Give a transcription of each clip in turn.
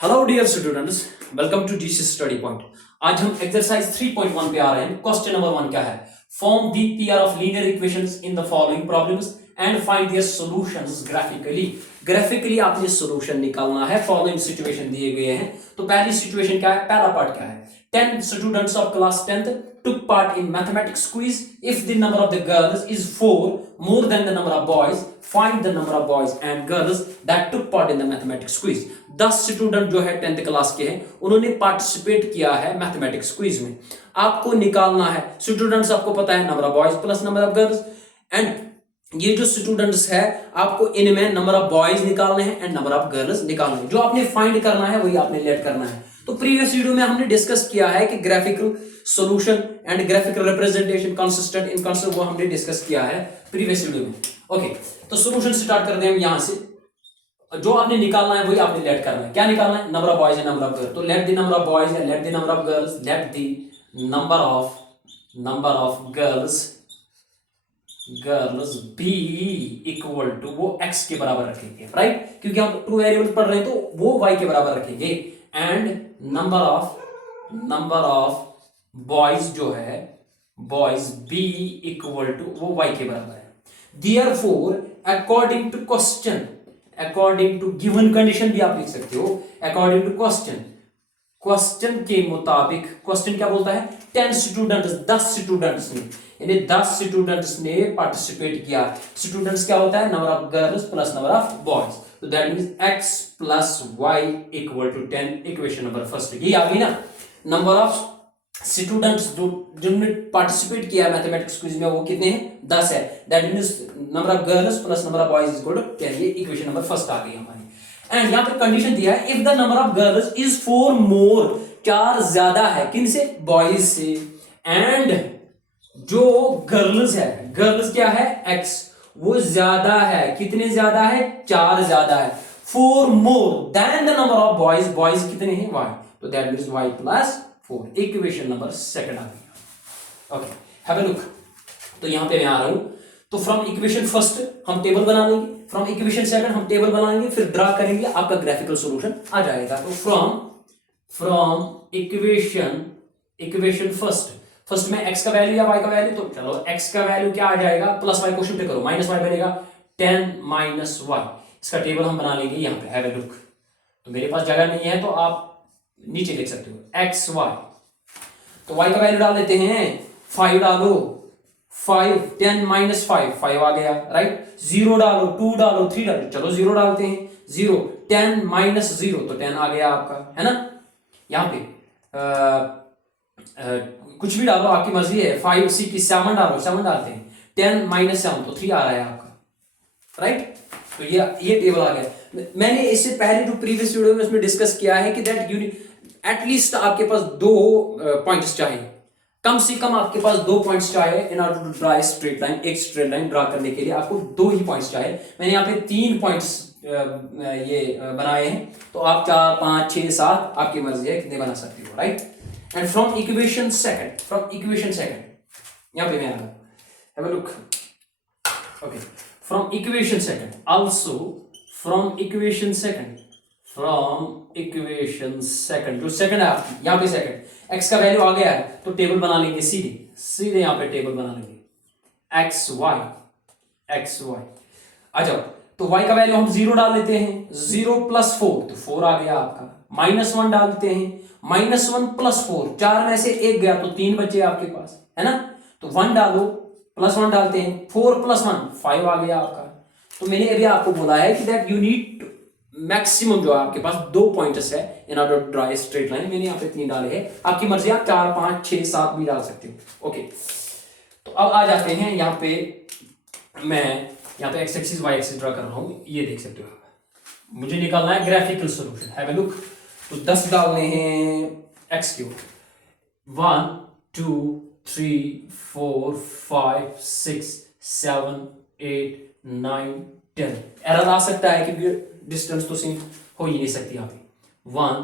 Hello dear students, welcome to GC study point. आज हम exercise 3.1 पे आ रहे हैं। क्वेश्चन नंबर 1 क्या है? Form the pair of linear equations in the following problems and find their solutions graphically. Graphically आपने solution निकालना है। फॉलोइंग सिचुएशन दिए गए हैं। तो पहली सिचुएशन क्या है? पहला पार्ट क्या है? 10 students of class 10th took part in mathematics quiz. If the number of the girls is 4 more than the number of boys, find the number of boys and girls that took part in the mathematics quiz. 10 student जो है 10th class के हैं, उन्होंने participate किया है mathematics quiz में। आपको निकालना है स्टूडेंट्स, आपको पता है number of boys plus number of girls. And ये जो स्टूडेंट्स है, आपको इनमें नंबर ऑफ बॉयज निकालने हैं एंड नंबर ऑफ गर्ल्स निकालने हैं। जो आपने फाइंड करना है वही आपने लेट करना है। तो प्रीवियस वीडियो में हमने डिस्कस किया है कि graphical solution and graphical representation consistent in concept, वो हमने डिस्कस किया है प्रीवियस वीडियो में। ओके, तो सॉल्यूशन स्टार्ट करते हैं हम यहां से। जो आपने निकालना है वही आपने लेट करना है। क्या निकालना है? Number of boys and number of girls. तो let the number of boys and let the number of girls, let the number of girls be equal to, वो x के बराबर रखेंगे, राइट? क्योंकि हम टू वेरिएबल्स पढ़ रहे हैं तो वो y के बराबर रखेंगे। एंड नंबर ऑफ बॉयज जो है, बॉयज b इक्वल टू, वो y के बराबर है। Therefore, according to question, according to given condition भी आप लिख सकते हो। अकॉर्डिंग टू क्वेश्चन के मुताबिक, क्वेश्चन क्या बोलता है? 10 स्टूडेंट्स, 10 स्टूडेंट्स ने, यानी 10 स्टूडेंट्स ने पार्टिसिपेट किया। स्टूडेंट्स क्या होता है? Number of girls plus number of boys. तो that means x plus y equal to 10। Equation number first ये आ गई ना। नंबर ऑफ स्टूडेंट्स जिन्होंने पार्टिसिपेट किया मैथमेटिक्स क्विज में, वो कितने हैं? 10 है। That means number of girls plus number of boys equal to 10। ये इक्वेशन नंबर फर्स्ट आ गई हमारी। एंड यहां पे कंडीशन दिया है, if the number of girls is 4 मोर, 4 ज्यादा है किन से? बॉयज से। एंड जो गर्ल्स है, गर्ल्स क्या है? x, वो ज्यादा है। कितने ज्यादा है? 4 ज्यादा है। 4 more than the number of boys, boys कितने हैं? y। तो that means y plus 4। Equation number second आ गई। Okay, have a look. तो यहां पे मैं आ रहा हूं। तो फ्रॉम इक्वेशन फर्स्ट हम टेबल बना लेंगे, फ्रॉम इक्वेशन सेकंड हम टेबल बनाएंगे, फिर ड्रा करेंगे, आपका ग्राफिकल सॉल्यूशन आ जाएगा। तो फ्रॉम इक्वेशन फर्स्ट में x का वैल्यू या y का वैल्यू, तो चलो x का वैल्यू क्या आ जाएगा? प्लस y को शिफ्ट करो, माइनस y बनेगा 10 माइनस y। इसका टेबल हम बना लेंगे यहां पे। Have a look. तो मेरे पास जगह नहीं है तो आप नीचे लिख सकते हो x y। तो y का वैल्यू डाल देते हैं, 5 डालो, 5 10 माइनस 5 5 आ गया, राइट? 0 डालो, 2 डालो, 3 डालो, चलो 0 डालते हैं, 0 10 माइनस 0 तो 10 आ गया आपका, है ना? यहां पे कुछ भी डालो, आपकी मर्जी है। 5 6 7 डालो, 7 डालते हैं, 10 माइनस 7 तो 3 आ रहा है आपका, राइट? तो ये टेबल आ गया। मैंने इससे पहले जो प्रीवियस वीडियो में उसमें डिस्कस किया है कि दैट एटलीस्ट आपके पास 2 पॉइंट्स चाहिए, कम से कम आपके पास 2 पॉइंट्स चाहिए in order to draw straight line. एक स्ट्रेट लाइन ड्रा करने के लिए आपको 2 ही पॉइंट्स चाहिए। मैंने यहाँ पे 3 पॉइंट्स बनाए हैं, तो आप 4 5 6 7 आपकी मर्जी है कितने बना सकते हो, right? And from equation second यहाँ पे मैं आ रहा हूं, have a look. Okay, from equation second also, from equation second जो सेकंड है आपकी, यहाँ पे सेकंड x का वैल्यू आ गया है, तो टेबल बना लेंगे सीधे यहाँ पे टेबल बना लेंगे x y। आ जाओ। तो y का वैल्यू हम 0 डाल देते हैं, 0 प्लस 4 तो 4 आ गया आपका। माइनस 1 डाल देते हैं, माइनस 1 प्लस 4, 4 में से 1 गया तो 3 बचे आपके पास, है ना? तो 1 डालो, प्लस 1 डालते हैं, 4 प्लस 1 5 आ गया आपका। तो मैंने अभी आपको बोला है कि दैट यू नीड मैक्सिमम जो आपके पास 2 पॉइंट्स है in order to draw straight line. मैंने यहाँ पे 3 डाले हैं, आपकी मर्जी, आप 4 5 6 7 भी डाल सकते हो। ओके, तो अब आ जाते हैं यहाँ पे। मैं यहाँ पे X axis Y axis draw कर रहा हूँ, ये देख सकते हो। मुझे निकालना है graphical solution. Have a look. तो 10 डालने हैं x क्यूब, 1 2 3 4 5 6 7 8 9 10। एरर आ सकता है क्योंकि डिस्टेंस तो सेम हो ही नहीं सकती यहाँ पे। 1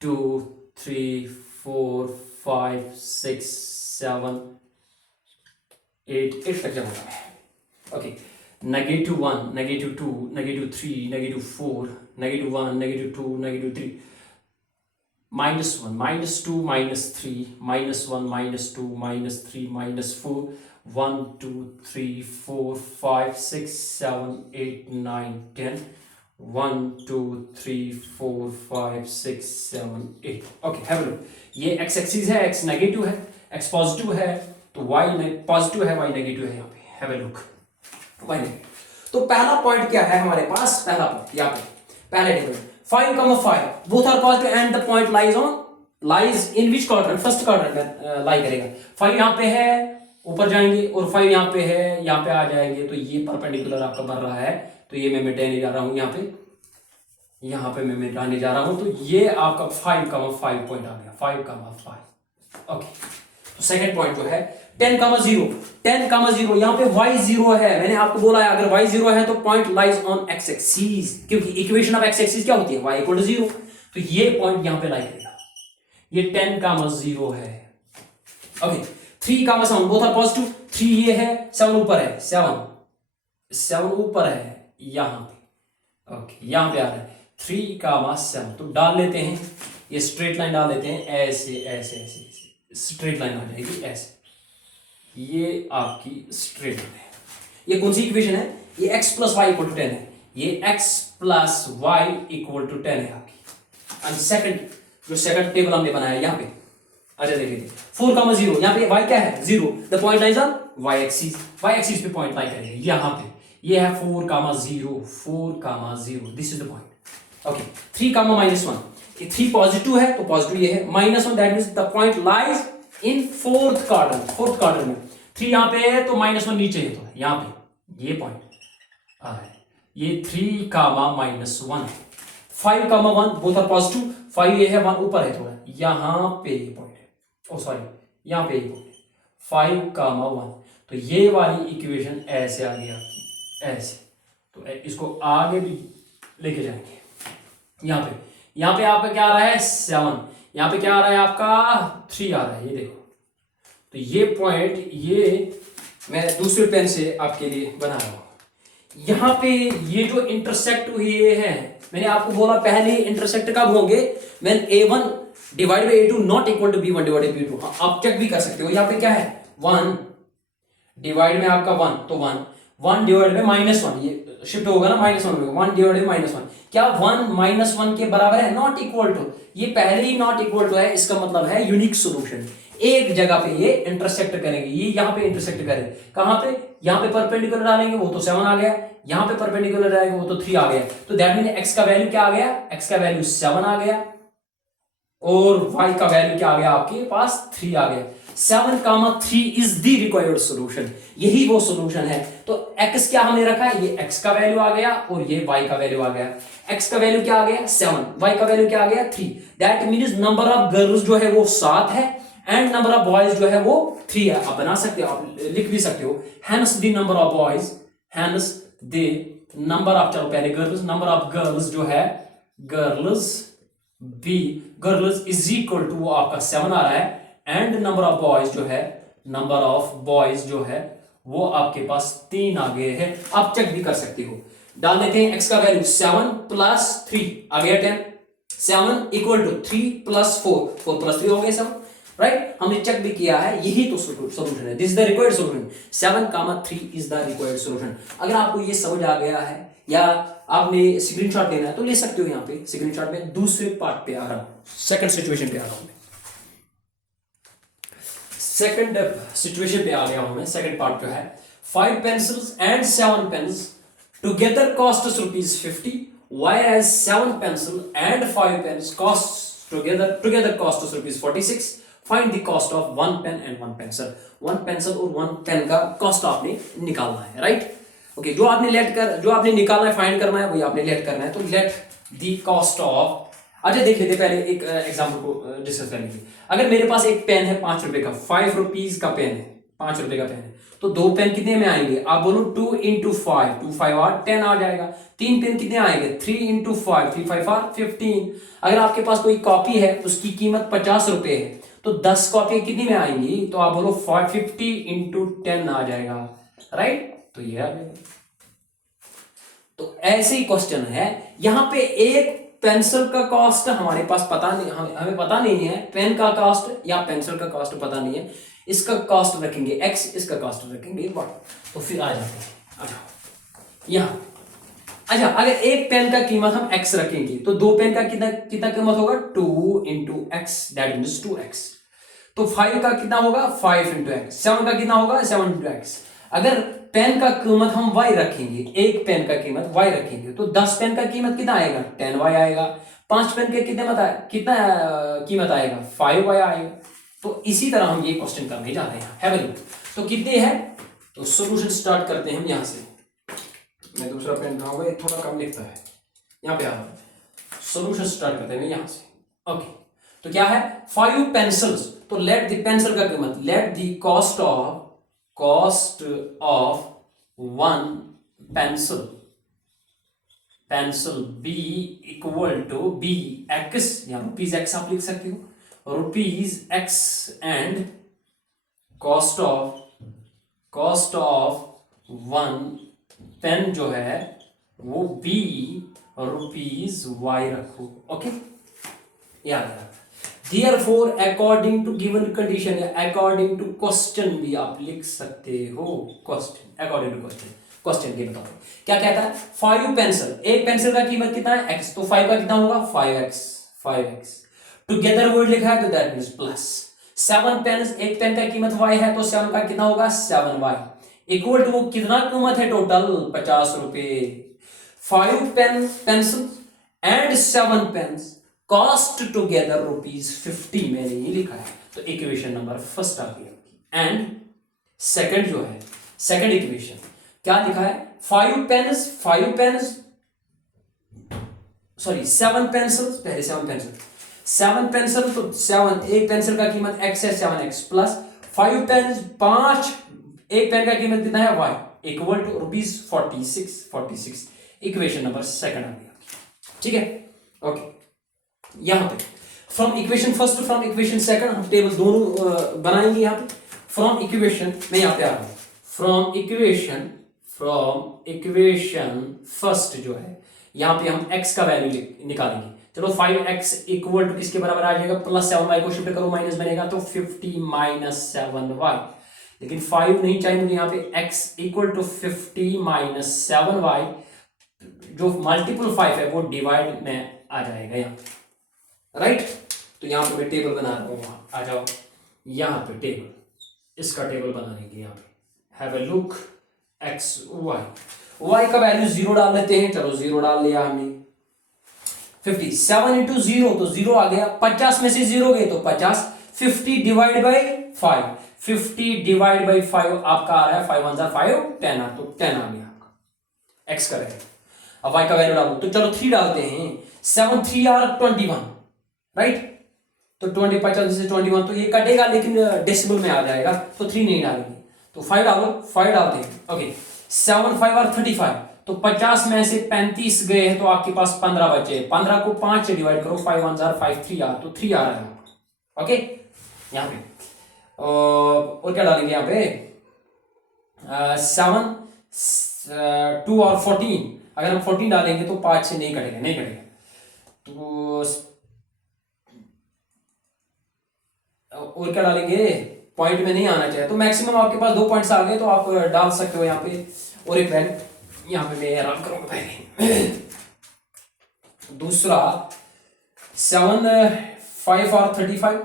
2 3 4 5 6 7 8 तक जमा है। Okay, -1 -2 -3 -4 -1 -2 -2 3। -1, -2, -3, -1, -2, -3, -4, 1 2 3 4 5 6 7 8 9 10, 1 2 3 4 5 6 7 8। Okay, have a look. ये x एक्सिस है, x नेगेटिव है, x पॉजिटिव है, तो y पॉजिटिव है, y नेगेटिव है। यहाँ पे have a look, y negative. तो पहला पॉइंट क्या है हमारे पास? पहला पॉइंट यहाँ पे पहले table 5, both are positive and the point lies in which quadrant? First quadrant में लाई करेगा। 5 यहाँ पे है, ऊपर जाएंगे, और 5 यहाँ पे है, यहाँ पे आ जाएंगे, तो ये परपेंडिकुलर आपका बन रहा है, तो ये मैं मिटाने जा रहा हूं यहाँ पे मैं मिटाने जा रहा हूं, तो ये आपका 5, 5 पॉइंट आ गया, 5, 5। ओके, तो सेकंड पॉइंट जो है 10, 0 यहाँ पे y 0 है। मैंने आपको बोला है अगर y 0 है तो point lies on x axis, क्योंकि इक्वेशन ऑफ x एक्सिस क्या होती है? y = 0। तो ये पॉइंट यहाँ पे लाई करेगा। ये 10, 0 है। Okay, 3, 7 both are positive. 3 ये है, 7 ऊपर है, 7 ऊपर है यहाँ पे। ओके, यहाँ पे आ रहा है 3, 7, तो डाल लेते हैं, ये स्ट्रेट लाइन डाल लेते हैं, ऐसे ऐसे ऐसे ऐसे स्ट्रेट लाइन आ जाएगी ऐसे। ये आपकी स्ट्रेट लाइन है। ये कौन सी इक्वेशन है? ये x + y = 10 है। ये x + y = 10 है आपकी। एंड सेकंड टेबल हमने बनाया यहाँ पे, अच्छा देखिए 4, 0 यहाँ पे y क्या है? 0। The point lies on y axis पे पॉइंट लाई करेंगे यहाँ पे। ये है 4, 0 this is the point. Okay, 3, -1 3 positive है, तो पॉजिटिव ये है। -1 that means the point lies in fourth quadrant में। 3 यहाँ पे है, तो -1 नीचे है, तो यहाँ पे ये पॉइंट आ रहा है। ये 3, -1 है। 5, 1 बोथ आर पॉजिटिव। 5 ये है, 1 ऊपर है थोड़ा, यहाँ पे ये पॉइंट है, ओ सॉरी यहाँ पे ये पॉइंट है। 5, 1, तो ये वाली इक्वेशन ऐसे आ गई आपकी, ऐसे। तो इसको आगे भी लेके जाएंगे। यहाँ पे आपका क्या आ रहा है? 7। यहाँ पे क्या आ रहा है आपका? 3 आ रहा है, ये देखो। तो ये पॉइंट ये मैं दूसरे पेन से आपके लिए बना रहा हूं। यहाँ पे ये जो इंटरसेक्ट हुए हैं, मैंने आपको बोला पहले इंटरसेक्ट कब होंगे? When a1 divide by a2 not equal to b1 divided by b2। आप चेक भी कर सकते हो। यहाँ पे क्या है? 1 डिवाइड में आपका 1, तो 1 डिवाइड में -1, ये शिफ्ट होगा ना, -1 होगा। 1 डिवाइड में -1, क्या 1 -1 के बराबर है? नॉट इक्वल टू, ये पहले ही नॉट इक्वल टू है, इसका मतलब है यूनिक सॉल्यूशन। एक जगह पे ये इंटरसेक्ट करेंगे, ये यहाँ पे इंटरसेक्ट करेंगे। कहां पे? यहाँ पे परपेंडिकुलर डालेंगे, वो तो 7 आ गया। यहाँ पे परपेंडिकुलर डालेंगे, वो तो 3 आ गया। तो दैट मीन x का वैल्यू क्या आ गया? x का वैल्यू 7 आ गया, और y का वैल्यू क्या आ गया आपके पास? 3 आ गया। 7, 3 इज द रिक्वायर्ड सॉल्यूशन, यही वो सॉल्यूशन है। तो x क्या हमने रखा है? ये x का वैल्यू आ गया, और ये y का वैल्यू आ गया। x का वैल्यू क्या आ गया? 7, y का वैल्यू क्या आ गया? 3। That means number of girls जो है वो 7 है, एंड नंबर ऑफ बॉयज जो है वो 3 है। आप बना सकते हो, आप लिख भी सकते हो, hence the number of boys, hence the number of, चलो पहले गर्ल्स, नंबर ऑफ गर्ल्स जो है, गर्ल्स इज इक्वल टू, वो आपका 7 आ रहा है, एंड नंबर ऑफ बॉयज जो है, नंबर ऑफ बॉयज जो है वो आपके पास 3 आ गए हैं। आप चेक भी कर सकते हो। डाल देते हैं x का वैल्यू 7 + 3 आ गया 10। 7 इक्वल टू 3 + 4, 4 + 3 हो गए 7, राइट? हमने चेक भी किया है, यही तो सॉल्यूशन है। This is the required solution. 7, 3 is the required solution. अगर आपको ये समझ आ गया है, या आपने स्क्रीनशॉट लेना है, तो ले सकते हो। यहाँ पे स्क्रीनशॉट में दूसरे पार्ट पे आ रहा हूं, सेकंड सिचुएशन पे आ रहा हूं मैं, सेकंड सिचुएशन पे आ गया हूं मैं। सेकंड पार्ट जो है, 5 pencils and 7 pens together costs ₹50, whereas 7 pencil and 5 pens costs together costs ₹46. Find the cost of 1 pen and 1 pencil. 1 pencil और 1 पेन का कॉस्ट आपने निकालना है, राइट? ओके, जो आपने निकालना है, फाइंड करना है, वही आपने लेट करना है। तो लेट द कॉस्ट ऑफ, अच्छा देख लेते पहले एक एग्जांपल को डिस्कस कर लीजिए। अगर मेरे पास एक पेन है 5 रुपए का, 5 रुपीज का पेन है, 5 रुपए का पेन है, तो 2 पेन कितने में आएंगे? आप बोलो 2 × 5, 2 5 8 10 आ जाएगा। 3 पेन कितने आएंगे? 3 × 5, 3 5 8 15। अगर आपके पास कोई कॉपी है, उसकी कीमत 50 रुपए है, तो 10 कॉपी कितनी में आएंगी? तो आप बोलो 50 × 10 आ जाएगा, राइट? तो ये आ जाएगा। तो ऐसे ही क्वेश्चन है, यहां पे एक पेंसिल का कॉस्ट हमारे पास पता नहीं, हमें पता नहीं है, पेन का कॉस्ट या पेंसिल का कॉस्ट पता नहीं है, इसका कॉस्ट रखेंगे x, इसका कॉस्ट रखेंगे y। तो फिर आ जाते हैं, आ जाओ यहाँ। अच्छा, अगर एक पेन का कीमत हम x रखेंगे तो दो पेन का कितना कितना कीमत होगा, 2 into x, that means 2x। तो 5 का कितना होगा, 5 इंटू एक्स। 7 का कितना होगा, 7 इंटू एक्स। अगर पेन का कीमत हम y रखेंगे, एक पेन का कीमत y रखेंगे, तो 10 पेन का कीमत कितना आएगा, 10y आएगा। 5 पेन के कितने कितना कीमत आएगा, 5y आएगा। तो इसी तरह हम ये क्वेश्चन करने जा रहे हैं। Have a look. तो कितने हैं, तो सॉल्यूशन स्टार्ट करते हैं हम यहां से। मैं दूसरा पेन उठाऊंगा, ये थोड़ा कम लिखता है, यहाँ पे आ रहा है। सॉल्यूशन स्टार्ट करते हैं यहां से। ओके, तो क्या है, 5 पेंसिल्स। तो लेट द पेंसिल का कीमत, let the cost of 1 pencil be equal to B X, या रुपीज एक्स आप लिख सकते हो, rupees X, and cost of 1 pen जो है वो बी रुपीज वाई रखो। ओके, याद रखना। Therefore, according to given condition या according to question भी आप लिख सकते हो, क्वेश्चन, according to क्वेश्चन के बताओ क्या कहता है। 5 पेंसिल, एक पेंसिल का कीमत कितना है, x, तो 5 का कितना होगा, 5x। टुगेदर वर्ड लिखा है तो दैट मीन्स प्लस। 7 पेन्स, एक पेन का कीमत y है, तो 7 का कितना होगा, 7y, इक्वल टू कितना कीमत है टोटल, 50 रुपए। 5 pencil and 7 pens cost together ₹50 मैंने ये लिखा है। तो इक्वेशन नंबर फर्स्ट आ गया। एंड सेकंड जो है, सेकंड इक्वेशन क्या लिखा है, 7 पेंसिल्स, पहले 7 पेंसिल, तो 7, एक पेंसिल का कीमत x है, 7x प्लस 5 पेन, 5, एक पेन का कीमत कितना है y, equal to ₹46। Equation number second आ गया। ठीक है, ओके। यहां पे from equation first to from equation second हम टेबल दोनों बनाएंगे। यहां पे फ्रॉम इक्वेशन, मैं यहां पे आ रहा हूं, फ्रॉम इक्वेशन फर्स्ट जो है, यहां पे हम x का वैल्यू निकालेंगे। चलो 5x इक्वल टू किसके बराबर आ जाएगा, प्लस 7y को शिफ्ट करो, माइनस बनेगा, तो 50 माइनस 7y। लेकिन 5 नहीं चाहिए मुझे, यहाँ पे x equal to 50 minus 7y, जो मल्टीपल 5 है वो डिवाइड में आ जाएगा यहाँ, राइट। तो यहाँ पे मैं टेबल बना रहा हूँ, आ जाओ यहाँ पे टेबल, इसका टेबल बना लेंगे। यहाँ पे have a look, x y का वैल्यू 0 डाल लेते हैं। चलो 0 डाल लिया हमने। 57 इंटू 0 तो 0 आ गया, 50 में से 0 गए तो 50, 50 डिवाइड बाई 5, 50 डिवाइड बाई 5 आपका आ रहा है 5 1 5 10, तो 10 आ गया आपका x का वैल्यू। अब y का वैल्यू डालो, तो चलो 3 डालते हैं, 7 3 आर 21, राइट। तो 20 50 से 21, तो ये कटेगा लेकिन डेसिमल में आ जाएगा, तो 3 नहीं डालेंगे, तो 5 डालो, 5 डालते हैं। ओके, 7 5 आर 35, तो 50 में से 35 गए हैं, तो आपके पास 15 बचे। 15 को 5 से डिवाइड करो, 5 1 5 3 आर, तो 3 आ रहा है। ओके, यहाँ पे और क्या डालेंगे यहाँ पे, 7 2 और 14, अगर हम 14 डालेंगे तो 5 से नहीं कटेगा, तो और क्या डालेंगे, पॉइंट में नहीं आना चाहिए, तो मैक्सिमम आपके पास 2 पॉइंट्स आ गए, तो आप डाल सकते हो यहाँ पे। और एक वैल्यू यहाँ पे मैं रन करूंगा पहले। दूसरा 7 5 और 35,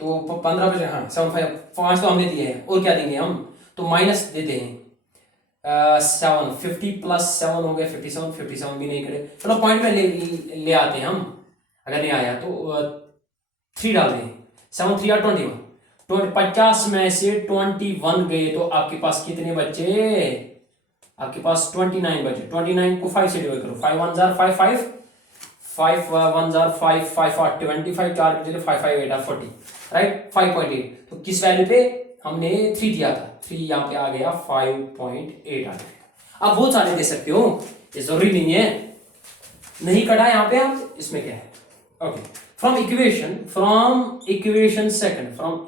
तो 15 बचे, हाँ 7 5 तो हमने दिए हैं, और क्या देंगे हम, तो माइनस देते हैं। 7 50 प्लस 7 हो गया 57 भी नहीं करे, चलो पॉइंट में ले आते हैं हम, अगर नहीं आया तो 3 डाल दें। 7 3 21, 50 में से 21 गए, तो आपके पास कितने बच्चे, आपके पास 29 बचे। 29 को 5 से डिवाइड करो, 5 1 5 5 5 1 5 5 8 25, 4 बचे 5 5 8 40, राइट, 5.8। तो किस वैल्यू पे हमने 3 दिया था, 3 यहाँ पे आ गया 5.8 आ गया। आप बहुत सारे दे सकते हो, ये जरूरी नहीं है, नहीं कटा यहाँ पे आप, इसमें क्या है। ओके, फ्रॉम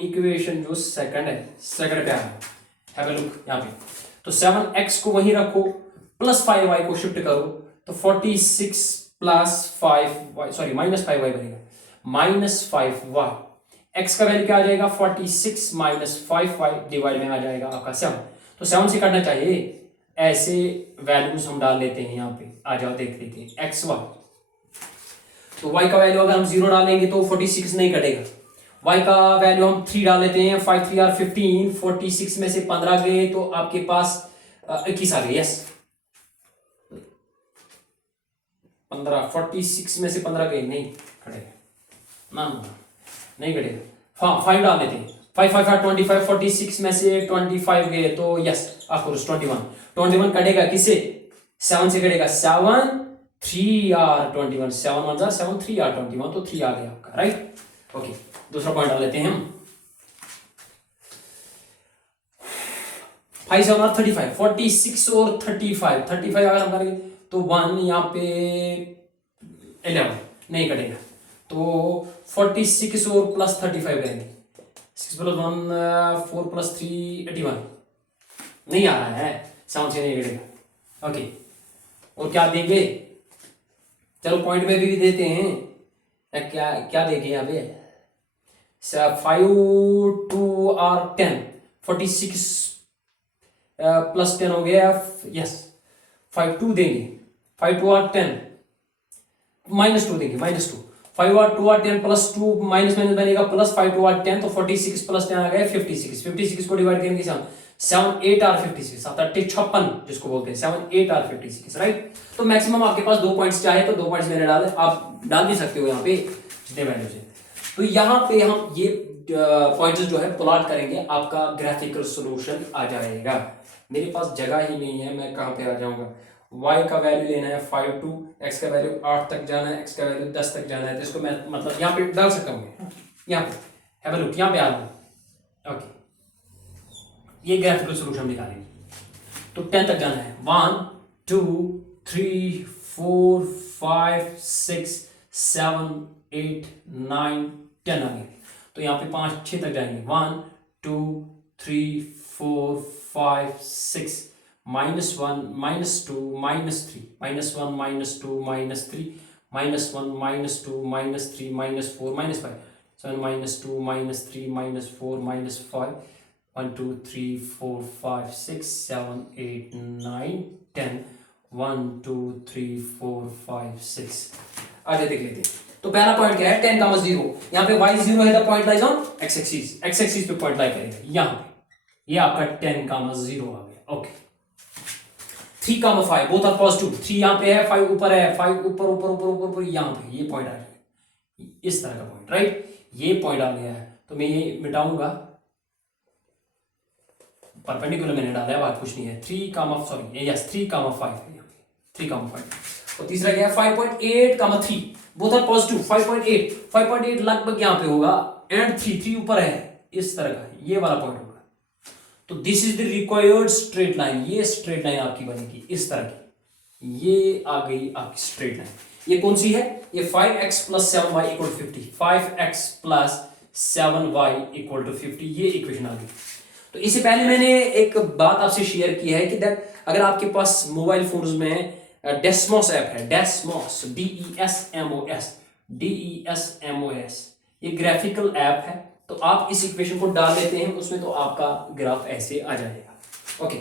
इक्वेशन जो सेकंड है, सेकंड पे आ रहा है, हैव अ लुक यहाँ पे। तो 7x को वहीं रखो, प्लस 5y को शिफ्ट करो, तो 46 प्लस 5y, सॉरी -5y बनेगा, -5y। x का वैल्यू क्या आ जाएगा 46 -5y डिवाइड में आ जाएगा आपका 7। तो 7 से काटना चाहिए, ऐसे वैल्यूज हम डाल लेते हैं यहाँ पे। आ जाओ देख लेते हैं एक्स वाई। तो y का वैल्यू अगर हम 0 डालेंगे तो 46 नहीं कटेगा। y का वैल्यू हम 3 डाल लेते हैं, 5 3 आर 15, 46 में से 15 गए तो आपके पास 21 आ गए। यस 15, 46 में से 15 गए, नहीं कटेगा ना, नहीं कटेगा। हाँ 5 डाल लेते हैं, 5 5 5 25, 46 में से 25 गए तो यस ऑफकोर्स 21 कटेगा किसे 7 से कटेगा, 7 3 आर 21, 7 1 जा 7 3 आर 21, तो 3 आ गया आपका, राइट। ओके दूसरा पॉइंट डाल लेते हैं हम, 5 7 आर 35, 46 और 35 अगर हम करेंगे तो 1 यहाँ पे 11 नहीं कटेगा, तो 46 और प्लस 35 करेंगे, 6 + 1 4 + 3 81 नहीं आ रहा है, 7 से नहीं कटेगा। ओके और क्या देंगे, चलो पॉइंट में भी देते हैं, क्या क्या देंगे यहाँ पे, 5 2 आर 10, 46 प्लस 10 हो गया, यस 5 2 देंगे, 5 2 आर 10 -2 देंगे, -2, 5 आर 2 आर 10 प्लस 2 माइनस बनेगा प्लस, 5 2 आर 10 तो 46 प्लस 10 आ गया 56 को डिवाइड करेंगे 7 8 आर 56, 7 8 56 जिसको बोलते हैं, 7 8 आर 56, राइट। तो मैक्सिमम आपके पास 2 पॉइंट्स चाहे तो 2 पॉइंट्स मैंने डाले, आप डाल भी सकते हो यहाँ पे जितने वैल्यू से। तो यहाँ पे हम ये पॉइंट्स जो है प्लॉट करेंगे, आपका ग्राफिकल सॉल्यूशन आ जाएगा। मेरे पास जगह ही नहीं है, मैं कहाँ पे आ जाऊंगा, y का वैल्यू लेना है 5 2, x का वैल्यू 8 तक जाना है, x का वैल्यू 10 तक जाना है, तो इसको मैं मतलब यहाँ पे डाल सकता हूँ, यहाँ पे हैव अ लुक, यहाँ पे आ रहा हूँ। ओके ये ग्राफिकल सॉल्यूशन निकालेंगे, तो 10 तक जाना है, 1 2 3 4 5 6 7 8 9 10 आ गए, तो यहाँ पे 5 6 तक जाएंगे, 1 2 3 4 5 6 -1 -2 -3 -1 -2 -3 -1 -2 -3 -4 -5 7 -2 -3 -4 -5 1 2 3 4 5 6 7 8 9 10 1 2 3 4 5 6 आगे देख लेते हैं। तो पहला पॉइंट क्या है 10 का 0, यहाँ पे y 0 है, the point lies on x axis पे पॉइंट लाई करेगा, यहाँ पे ये आपका 10 का 0 आ गया। ओके 3 का 5 बोथ आर पॉजिटिव, 3 यहाँ पे है 5 ऊपर है, 5 ऊपर ऊपर ऊपर ऊपर ऊपर यहाँ पे ये पॉइंट आ जाएगा, इस तरह का पॉइंट, राइट। ये पॉइंट आ गया है, तो मैं ये मिटाऊंगा, परपेंडिकुलर मैंने डाला है, बात कुछ नहीं है। 3 का 3 का 5 है, 3 का 5। और तीसरा क्या है 5.8 का 3, बोथ आर पॉजिटिव, 5.8 लगभग यहाँ पे होगा, एंड 3 ऊपर है, इस तरह का ये वाला पॉइंट होगा। तो this is the required straight line, ये स्ट्रेट लाइन आपकी बनेगी इस तरह की, ये आ गई आपकी स्ट्रेट लाइन। ये कौन सी है, ये 5x + 7y = 50, 5x + 7y = 50, ये इक्वेशन आ गई। तो इससे पहले मैंने एक बात आपसे शेयर की है कि दैट अगर आपके पास मोबाइल फोन्स में डेस्मोस ऐप है, डेस्मोस DESMOS, ये ग्राफिकल ऐप है, तो आप इस इक्वेशन को डाल लेते हैं उसमें, तो आपका ग्राफ ऐसे आ जाएगा। ओके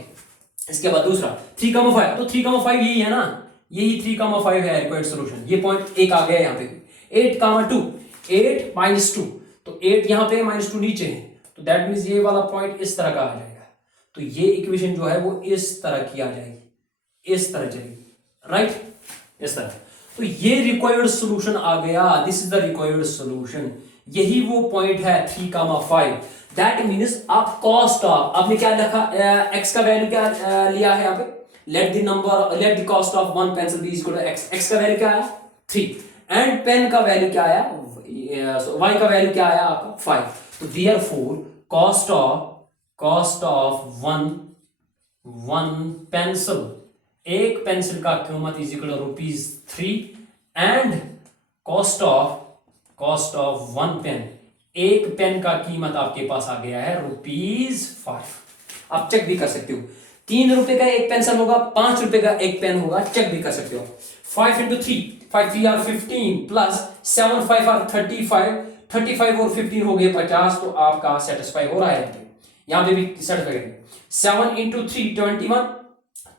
इसके बाद दूसरा 3 का 5, तो 3 का 5 यही है ना, यही 3 का 5 है रिक्वायर्ड सॉल्यूशन, ये पॉइंट एक आ गया यहाँ पे। 8 का 2, 8 -2, तो 8 यहाँ पे -2 नीचे है, तो दैट मीन्स ये वाला पॉइंट इस तरह का आ जाएगा, तो ये इक्वेशन जो है वो इस तरह की आ जाएगी, इस तरह चलेगी, राइट, इस तरह। तो ये रिक्वायर्ड सॉल्यूशन आ गया, this is the required solution, यही वो पॉइंट है 3 का 5। दैट मीन्स आप कॉस्ट ऑफ, आपने क्या लिखा, x का वैल्यू क्या लिया है यहाँ पे, let the cost of 1 pencil be equal to x का वैल्यू क्या आया 3, एंड पेन का वैल्यू क्या आया, y का वैल्यू क्या आया आपका 5। तो therefore cost of one pencil, एक पेंसिल का कीमत is equal to ₹3, and cost of 1 pen, एक पेन का कीमत आपके पास आ गया है ₹5। आप चेक भी कर सकते हो, 3 रुपए का एक पेंसिल होगा, 5 रुपए का एक पेन होगा, चेक भी कर सकते हो। 5 × 3 5 3 आर 15 प्लस 7 5 आर 35, 35 और 15 हो गए 50, तो आपका सेटिस्फाई हो रहा है। यहाँ पे भी सेटिस्फाई करेंगे। 7 इंटू 3 21,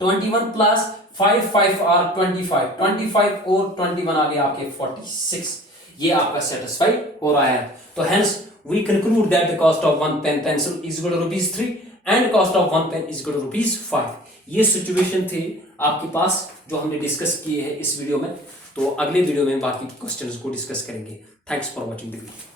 21 प्लस 5 5 आर 25, 25 और 21 आ गए आपके 46, ये आपका सेटिस्फाई हो रहा है। तो hence we conclude that the cost of one pencil is equal to ₹3 and cost of one pen is equal to ₹5। ये सिचुएशन थे आपके पास जो हमने डिस्कस किए हैं इस वीडियो में। तो अगले वीडियो में बाकी क्वेश्चंस को डिस्कस करेंगे। Thanks for watching the video.